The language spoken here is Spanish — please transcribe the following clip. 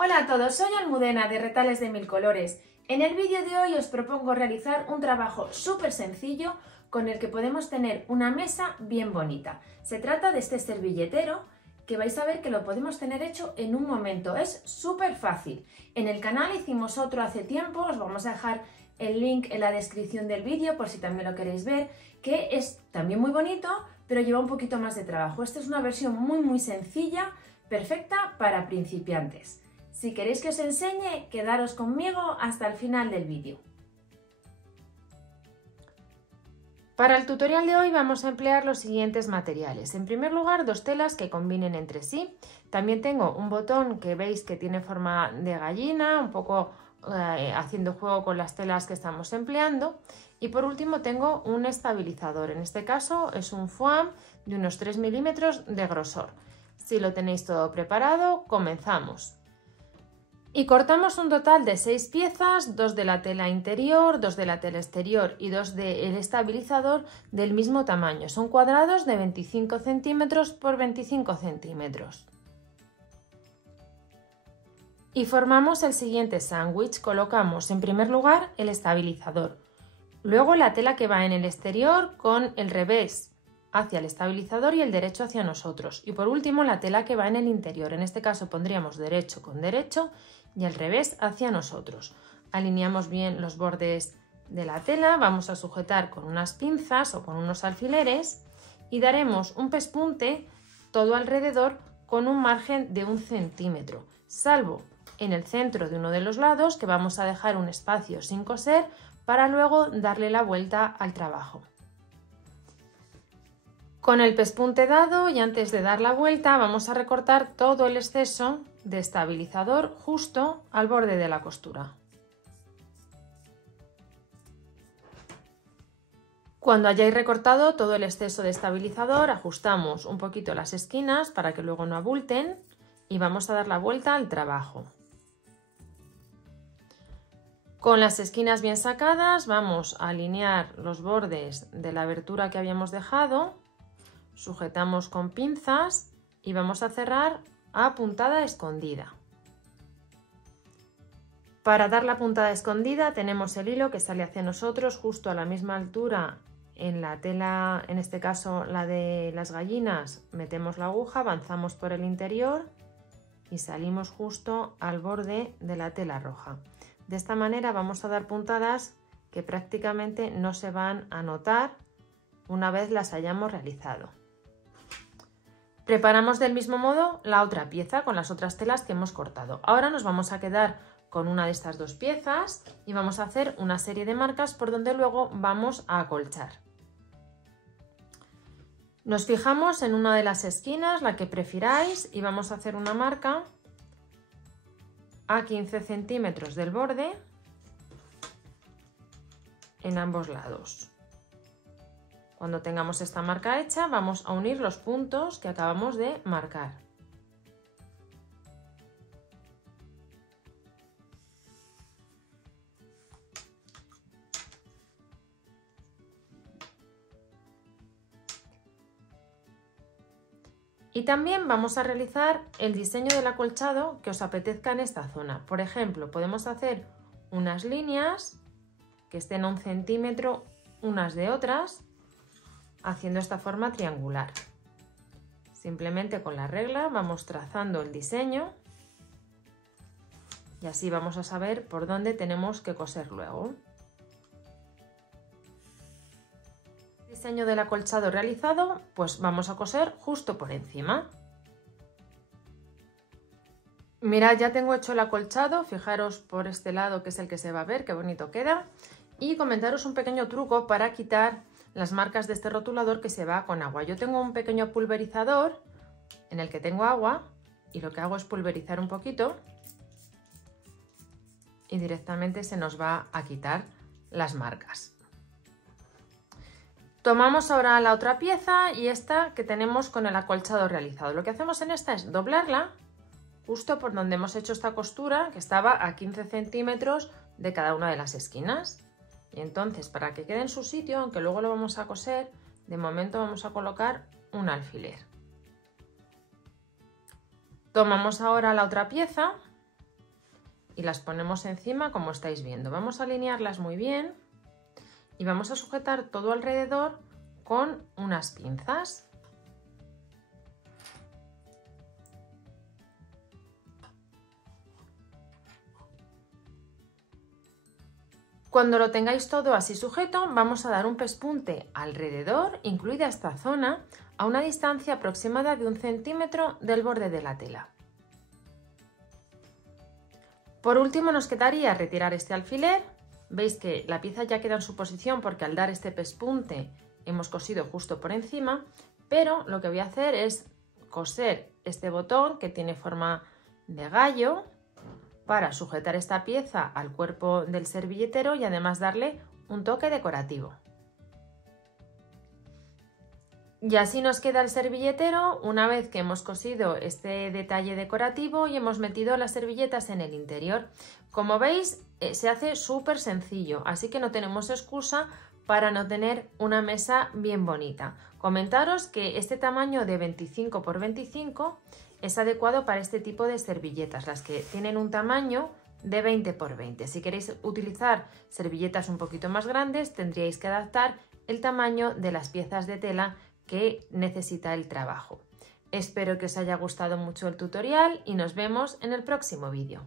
Hola a todos, soy Almudena de Retales de Mil Colores. En el vídeo de hoy os propongo realizar un trabajo súper sencillo con el que podemos tener una mesa bien bonita. Se trata de este servilletero que vais a ver que lo podemos tener hecho en un momento. Es súper fácil. En el canal hicimos otro hace tiempo, os vamos a dejar el link en la descripción del vídeo por si también lo queréis ver, que es también muy bonito, pero lleva un poquito más de trabajo. Esta es una versión muy sencilla, perfecta para principiantes. Si queréis que os enseñe, quedaros conmigo hasta el final del vídeo. Para el tutorial de hoy vamos a emplear los siguientes materiales. En primer lugar, dos telas que combinen entre sí. También tengo un botón que veis que tiene forma de gallina, un poco haciendo juego con las telas que estamos empleando. Y por último tengo un estabilizador. En este caso es un foam de unos 3 milímetros de grosor. Si lo tenéis todo preparado, comenzamos. Y cortamos un total de 6 piezas, 2 de la tela interior, 2 de la tela exterior y 2 del estabilizador del mismo tamaño. Son cuadrados de 25 centímetros por 25 centímetros. Y formamos el siguiente sándwich. Colocamos en primer lugar el estabilizador, luego la tela que va en el exterior con el revés hacia el estabilizador y el derecho hacia nosotros. Y por último la tela que va en el interior. En este caso pondríamos derecho con derecho y al revés hacia nosotros. Alineamos bien los bordes de la tela, vamos a sujetar con unas pinzas o con unos alfileres y daremos un pespunte todo alrededor con un margen de 1 centímetro, salvo en el centro de uno de los lados, que vamos a dejar un espacio sin coser para luego darle la vuelta al trabajo. Con el pespunte dado y antes de dar la vuelta vamos a recortar todo el exceso de estabilizador justo al borde de la costura. Cuando hayáis recortado todo el exceso de estabilizador, ajustamos un poquito las esquinas para que luego no abulten y vamos a dar la vuelta al trabajo. Con las esquinas bien sacadas vamos a alinear los bordes de la abertura que habíamos dejado. Sujetamos con pinzas y vamos a cerrar a puntada escondida. Para dar la puntada escondida tenemos el hilo que sale hacia nosotros justo a la misma altura en la tela, en este caso la de las gallinas. Metemos la aguja, avanzamos por el interior y salimos justo al borde de la tela roja. De esta manera vamos a dar puntadas que prácticamente no se van a notar una vez las hayamos realizado. Preparamos del mismo modo la otra pieza con las otras telas que hemos cortado. Ahora nos vamos a quedar con una de estas dos piezas y vamos a hacer una serie de marcas por donde luego vamos a acolchar. Nos fijamos en una de las esquinas, la que prefiráis, y vamos a hacer una marca a 15 centímetros del borde en ambos lados. Cuando tengamos esta marca hecha, vamos a unir los puntos que acabamos de marcar. Y también vamos a realizar el diseño del acolchado que os apetezca en esta zona. Por ejemplo, podemos hacer unas líneas que estén a 1 centímetro unas de otras, haciendo esta forma triangular. Simplemente con la regla vamos trazando el diseño y así vamos a saber por dónde tenemos que coser luego. Diseño del acolchado realizado, pues vamos a coser justo por encima. Mirad, ya tengo hecho el acolchado, fijaros por este lado que es el que se va a ver, qué bonito queda. Y comentaros un pequeño truco para quitar las marcas de este rotulador que se va con agua. Yo tengo un pequeño pulverizador en el que tengo agua y lo que hago es pulverizar un poquito y directamente se nos va a quitar las marcas. Tomamos ahora la otra pieza y esta que tenemos con el acolchado realizado. Lo que hacemos en esta es doblarla justo por donde hemos hecho esta costura, que estaba a 15 centímetros de cada una de las esquinas. Y entonces, para que quede en su sitio, aunque luego lo vamos a coser, de momento vamos a colocar un alfiler. Tomamos ahora la otra pieza y las ponemos encima como estáis viendo. Vamos a alinearlas muy bien y vamos a sujetar todo alrededor con unas pinzas. Cuando lo tengáis todo así sujeto, vamos a dar un pespunte alrededor, incluida esta zona, a una distancia aproximada de 1 centímetro del borde de la tela. Por último nos quedaría retirar este alfiler. Veis que la pieza ya queda en su posición porque al dar este pespunte hemos cosido justo por encima, pero lo que voy a hacer es coser este botón que tiene forma de gallo para sujetar esta pieza al cuerpo del servilletero y además darle un toque decorativo. Y así nos queda el servilletero una vez que hemos cosido este detalle decorativo y hemos metido las servilletas en el interior. Como veis, se hace súper sencillo, así que no tenemos excusa para no tener una mesa bien bonita. Comentaros que este tamaño de 25 por 25 es adecuado para este tipo de servilletas, las que tienen un tamaño de 20 por 20. Si queréis utilizar servilletas un poquito más grandes, tendríais que adaptar el tamaño de las piezas de tela que necesita el trabajo. Espero que os haya gustado mucho el tutorial y nos vemos en el próximo vídeo.